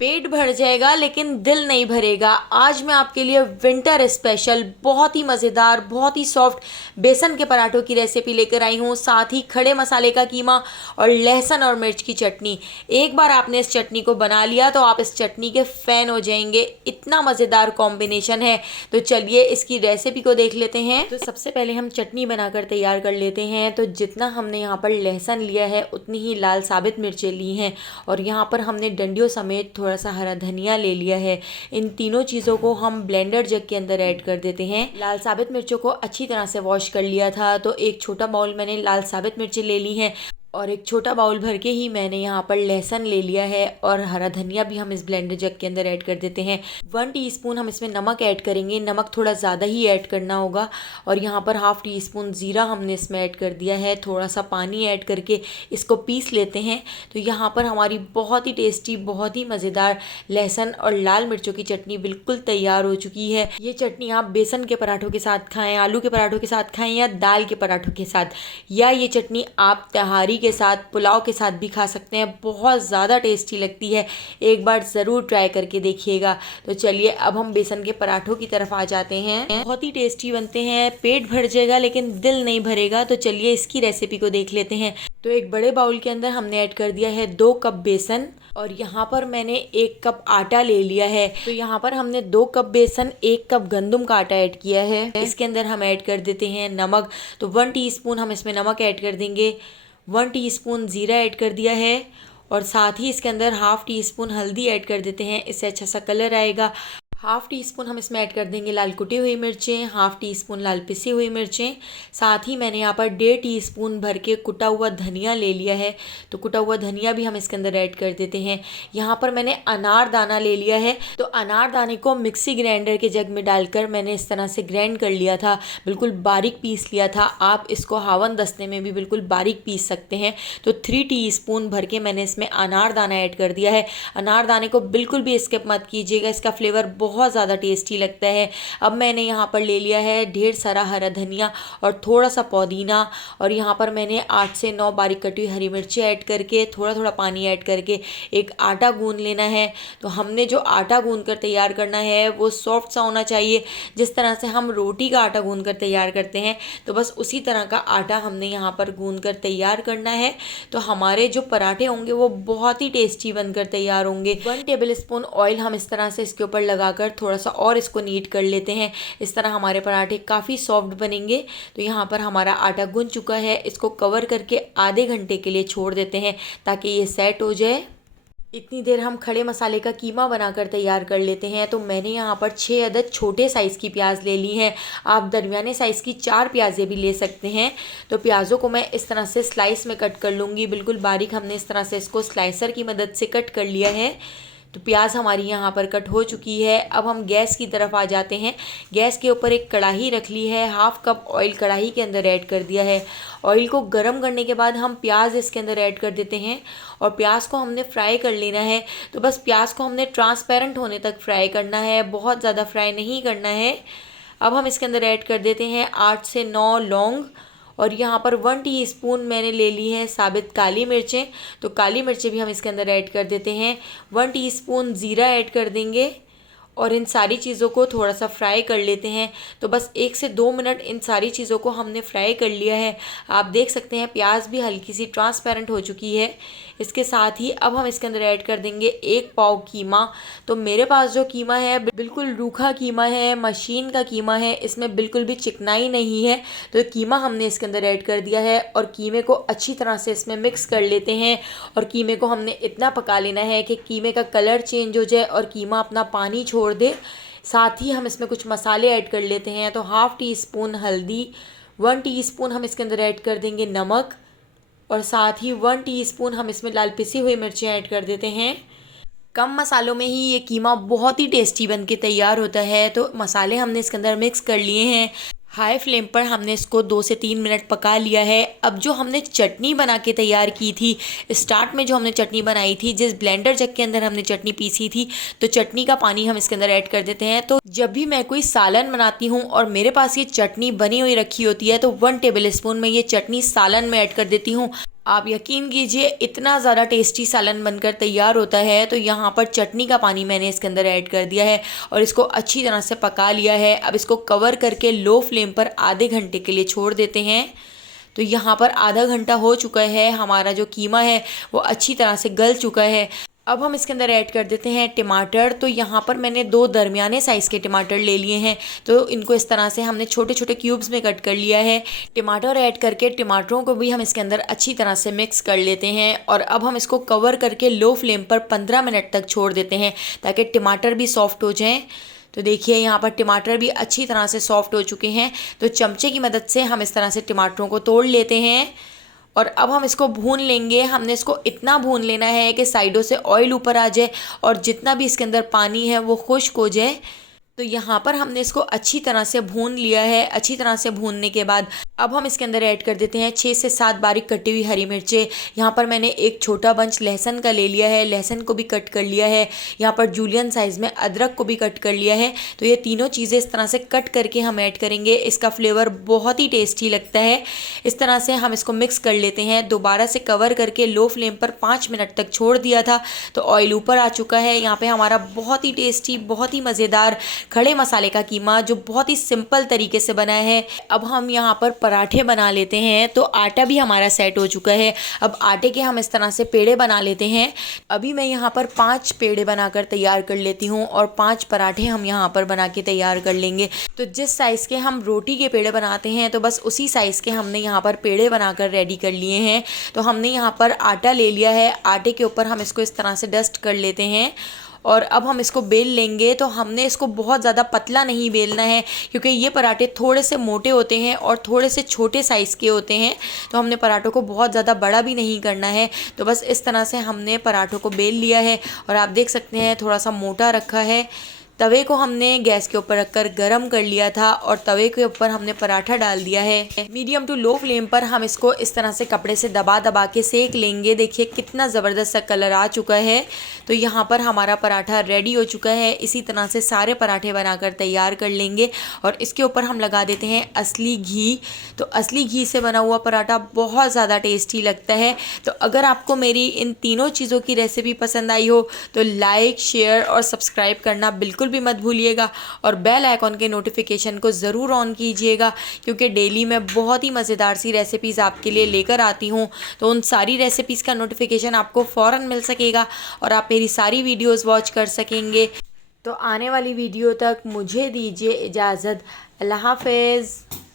पेट भर जाएगा लेकिन दिल नहीं भरेगा। आज मैं आपके लिए विंटर स्पेशल बहुत ही मज़ेदार, बहुत ही सॉफ्ट बेसन के पराठों की रेसिपी लेकर आई हूँ। साथ ही खड़े मसाले का कीमा और लहसुन और मिर्च की चटनी। एक बार आपने इस चटनी को बना लिया तो आप इस चटनी के फ़ैन हो जाएंगे। इतना मज़ेदार कॉम्बिनेशन है। तो चलिए इसकी रेसिपी को देख लेते हैं। तो सबसे पहले हम चटनी बनाकर तैयार कर लेते हैं। तो जितना हमने यहाँ पर लहसुन लिया है उतनी ही लाल साबित मिर्चें ली हैं और यहाँ पर हमने डंडियों समेत थोड़ा सा हरा धनिया ले लिया है। इन तीनों चीज़ों को हम ब्लेंडर जग के अंदर ऐड कर देते हैं। लाल साबित मिर्चों को अच्छी तरह से वॉश कर लिया था। तो एक छोटा बाउल मैंने लाल साबित मिर्चें ले ली हैं और एक छोटा बाउल भर के ही मैंने यहाँ पर लहसुन ले लिया है और हरा धनिया भी हम इस ब्लेंडर जग के अंदर ऐड कर देते हैं। 1 टीस्पून हम इसमें नमक ऐड करेंगे। नमक थोड़ा ज़्यादा ही ऐड करना होगा। और यहाँ पर ½ टीस्पून ज़ीरा हमने इसमें ऐड कर दिया है। थोड़ा सा पानी ऐड करके इसको पीस लेते हैं। तो यहाँ पर हमारी बहुत ही टेस्टी, बहुत ही मज़ेदार लहसुन और लाल मिर्चों की चटनी बिल्कुल तैयार हो चुकी है। ये चटनी आप बेसन के पराठों के साथ खाएँ, आलू के पराठों के साथ खाएँ या दाल के पराठों के साथ, या ये चटनी आप तहारी के साथ, पुलाव के साथ भी खा सकते हैं। बहुत ज़्यादा टेस्टी लगती है। एक बार ज़रूर ट्राई करके देखिएगा। तो चलिए अब हम बेसन के पराठों की तरफ आ जाते हैं। बहुत ही टेस्टी बनते हैं। पेट भर जाएगा लेकिन दिल नहीं भरेगा। तो चलिए इसकी रेसिपी को देख लेते हैं। तो एक बड़े बाउल के अंदर हमने ऐड कर दिया है 2 कप बेसन और यहाँ पर मैंने 1 कप आटा ले लिया है। तो यहाँ पर हमने 2 कप बेसन, 1 कप गंदम का आटा ऐड किया है। इसके अंदर हम ऐड कर देते हैं नमक। तो 1 टीस्पून हम इसमें नमक ऐड कर देंगे। 1 टीस्पून ज़ीरा ऐड कर दिया है और साथ ही इसके अंदर ½ टीस्पून हल्दी ऐड कर देते हैं। इससे अच्छा सा कलर आएगा। ½ टीस्पून हम इसमें ऐड कर देंगे लाल कुटी हुई मिर्चें, ½ टीस्पून लाल पिसी हुई मिर्चें। साथ ही मैंने यहाँ पर 1.5 टीस्पून भर के कुटा हुआ धनिया ले लिया है। तो कुटा हुआ धनिया भी हम इसके अंदर ऐड कर देते हैं। यहाँ पर मैंने अनार दाना ले लिया है। तो अनार दाने को मिक्सी ग्राइंडर के जग में डालकर मैंने इस तरह से ग्राइंड कर लिया था, बिल्कुल बारीक पीस लिया था। आप इसको हावन दस्ते में भी बिल्कुल बारीक पीस सकते हैं। तो 3 टीस्पून भर के मैंने इसमें अनार दाना ऐड कर दिया है। अनार दाने को बिल्कुल भी स्किप मत कीजिएगा, इसका फ्लेवर बहुत ज़्यादा टेस्टी लगता है। अब मैंने यहाँ पर ले लिया है ढेर सारा हरा धनिया और थोड़ा सा पुदीना और यहाँ पर मैंने 8 से 9 बारीक कटी हुई हरी मिर्ची ऐड करके थोड़ा थोड़ा पानी ऐड करके एक आटा गूंद लेना है। तो हमने जो आटा गूंद कर तैयार करना है वो सॉफ्ट सा होना चाहिए, जिस तरह से हम रोटी का आटा गूंद कर तैयार करते हैं। तो बस उसी तरह का आटा हमने यहाँ पर गूंद कर तैयार करना है। तो हमारे जो पराठे होंगे वो बहुत ही टेस्टी बनकर तैयार होंगे। 1 टेबल स्पून ऑयल हम इस तरह से इसके ऊपर लगाकर थोड़ा सा और इसको नीट कर लेते हैं। इस तरह हमारे पराठे काफ़ी सॉफ्ट बनेंगे। तो यहाँ पर हमारा आटा गूंद चुका है। इसको कवर करके आधे घंटे के लिए छोड़ देते हैं ताकि ये सेट हो जाए। इतनी देर हम खड़े मसाले का कीमा बनाकर तैयार कर लेते हैं। तो मैंने यहाँ पर 6 अदद छोटे साइज़ की प्याज ले ली हैं। आप दरमियाने साइज़ की 4 प्याज़ें भी ले सकते हैं। तो प्याज़ों को मैं इस तरह से स्लाइस में कट कर लूँगी। बिल्कुल बारीक हमने इस तरह से इसको स्लाइसर की मदद से कट कर लिया है। तो प्याज हमारी यहाँ पर कट हो चुकी है। अब हम गैस की तरफ आ जाते हैं। गैस के ऊपर एक कढ़ाई रख ली है। ½ कप ऑयल कढ़ाई के अंदर ऐड कर दिया है। ऑयल को गर्म करने के बाद हम प्याज इसके अंदर ऐड कर देते हैं और प्याज को हमने फ्राई कर लेना है। तो बस प्याज को हमने ट्रांसपेरेंट होने तक फ्राई करना है, बहुत ज़्यादा फ्राई नहीं करना है। अब हम इसके अंदर ऐड कर देते हैं 8 से 9 लौंग और यहाँ पर 1 टीस्पून मैंने ले ली है साबित काली मिर्चें। तो काली मिर्चें भी हम इसके अंदर ऐड कर देते हैं। 1 टीस्पून ज़ीरा ऐड कर देंगे और इन सारी चीज़ों को थोड़ा सा फ्राई कर लेते हैं। तो बस 1 से 2 मिनट इन सारी चीज़ों को हमने फ्राई कर लिया है। आप देख सकते हैं प्याज भी हल्की सी ट्रांसपेरेंट हो चुकी है। इसके साथ ही अब हम इसके अंदर ऐड कर देंगे 1 पाव कीमा। तो मेरे पास जो कीमा है बिल्कुल रूखा कीमा है, मशीन का कीमा है, इसमें बिल्कुल भी चिकनाई नहीं है। तो कीमा हमने इसके अंदर ऐड कर दिया है और कीमे को अच्छी तरह से इसमें मिक्स कर लेते हैं। और कीमे को हमने इतना पका लेना है कि कीमे का कलर चेंज हो जाए और कीमा अपना पानी छोड़ दे। साथ ही हम इसमें कुछ मसाले ऐड कर लेते हैं। तो ½ टीस्पून हल्दी, 1 टीस्पून हम इसके अंदर ऐड कर देंगे नमक और साथ ही 1 टीस्पून हम इसमें लाल पिसी हुई मिर्चें ऐड कर देते हैं। कम मसालों में ही ये कीमा बहुत ही टेस्टी बन के तैयार होता है। तो मसाले हमने इसके अंदर मिक्स कर लिए हैं। हाई फ्लेम पर हमने इसको 2 से 3 मिनट पका लिया है। अब जो हमने चटनी बना के तैयार की थी, स्टार्ट में जो हमने चटनी बनाई थी, जिस ब्लेंडर जग के अंदर हमने चटनी पीसी थी, तो चटनी का पानी हम इसके अंदर ऐड कर देते हैं। तो जब भी मैं कोई सालन बनाती हूँ और मेरे पास ये चटनी बनी हुई रखी होती है तो 1 टेबल स्पून मैं ये चटनी सालन में ऐड कर देती हूँ। आप यकीन कीजिए इतना ज़्यादा टेस्टी सालन बनकर तैयार होता है। तो यहाँ पर चटनी का पानी मैंने इसके अंदर ऐड कर दिया है और इसको अच्छी तरह से पका लिया है। अब इसको कवर करके लो फ्लेम पर आधे घंटे के लिए छोड़ देते हैं। तो यहाँ पर आधा घंटा हो चुका है, हमारा जो कीमा है वो अच्छी तरह से गल चुका है। अब हम इसके अंदर ऐड कर देते हैं टमाटर। तो यहाँ पर मैंने 2 दरमियाने साइज़ के टमाटर ले लिए हैं। तो इनको इस तरह से हमने छोटे छोटे क्यूब्स में कट कर लिया है। टमाटर ऐड करके टमाटरों को भी हम इसके अंदर अच्छी तरह से मिक्स कर लेते हैं और अब हम इसको कवर करके लो फ्लेम पर 15 मिनट तक छोड़ देते हैं ताकि टमाटर भी सॉफ्ट हो जाएँ। तो देखिए यहाँ पर टमाटर भी अच्छी तरह से सॉफ्ट हो चुके हैं। तो चमचे की मदद से हम इस तरह से टमाटरों को तोड़ लेते हैं और अब हम इसको भून लेंगे। हमने इसको इतना भून लेना है कि साइडों से ऑयल ऊपर आ जाए और जितना भी इसके अंदर पानी है वो खुश्क हो जाए। तो यहाँ पर हमने इसको अच्छी तरह से भून लिया है। अच्छी तरह से भूनने के बाद अब हम इसके अंदर ऐड कर देते हैं 6 से 7 बारीक कटी हुई हरी मिर्चें। यहाँ पर मैंने एक छोटा बंच लहसुन का ले लिया है, लहसुन को भी कट कर लिया है। यहाँ पर जूलियन साइज़ में अदरक को भी कट कर लिया है। तो ये तीनों चीज़ें इस तरह से कट करके हम ऐड करेंगे। इसका फ्लेवर बहुत ही टेस्टी लगता है। इस तरह से हम इसको मिक्स कर लेते हैं। दोबारा से कवर करके लो फ्लेम पर 5 मिनट तक छोड़ दिया था। तो ऑयल ऊपर आ चुका है। यहाँ पर हमारा बहुत ही टेस्टी, बहुत ही मज़ेदार खड़े मसाले का कीमा जो बहुत ही सिंपल तरीके से बना है। अब हम यहाँ पर पराठे बना लेते हैं। तो आटा भी हमारा सेट हो चुका है। अब आटे के हम इस तरह से पेड़े बना लेते हैं। अभी मैं यहाँ पर 5 पेड़े बनाकर तैयार कर लेती हूँ और 5 पराठे हम यहाँ पर बना के तैयार कर लेंगे। तो जिस साइज़ के हम रोटी के पेड़े बनाते हैं तो बस उसी साइज़ के हमने यहाँ पर पेड़े बनाकर रेडी कर लिए हैं। तो हमने यहाँ पर आटा ले लिया है। आटे के ऊपर हम इसको इस तरह से डस्ट कर लेते हैं और अब हम इसको बेल लेंगे। तो हमने इसको बहुत ज़्यादा पतला नहीं बेलना है क्योंकि ये पराठे थोड़े से मोटे होते हैं और थोड़े से छोटे साइज़ के होते हैं। तो हमने पराठों को बहुत ज़्यादा बड़ा भी नहीं करना है। तो बस इस तरह से हमने पराठों को बेल लिया है और आप देख सकते हैं थोड़ा सा मोटा रखा है। तवे को हमने गैस के ऊपर रखकर गरम कर लिया था और तवे के ऊपर हमने पराठा डाल दिया है। मीडियम टू लो फ्लेम पर हम इसको इस तरह से कपड़े से दबा दबा के सेक लेंगे। देखिए कितना ज़बरदस्त सा कलर आ चुका है। तो यहाँ पर हमारा पराठा रेडी हो चुका है। इसी तरह से सारे पराठे बनाकर तैयार कर लेंगे और इसके ऊपर हम लगा देते हैं असली घी। तो असली घी से बना हुआ पराठा बहुत ज़्यादा टेस्टी लगता है। तो अगर आपको मेरी इन तीनों चीज़ों की रेसिपी पसंद आई हो तो लाइक, शेयर और सब्सक्राइब करना बिल्कुल भी मत भूलिएगा और बेल आइकॉन के नोटिफिकेशन को ज़रूर ऑन कीजिएगा क्योंकि डेली मैं बहुत ही मज़ेदार सी रेसिपीज़ आपके लिए लेकर आती हूँ। तो उन सारी रेसिपीज़ का नोटिफिकेशन आपको फ़ौरन मिल सकेगा और आप मेरी सारी वीडियोस वॉच कर सकेंगे। तो आने वाली वीडियो तक मुझे दीजिए इजाज़त। अल्लाह हाफ़िज़।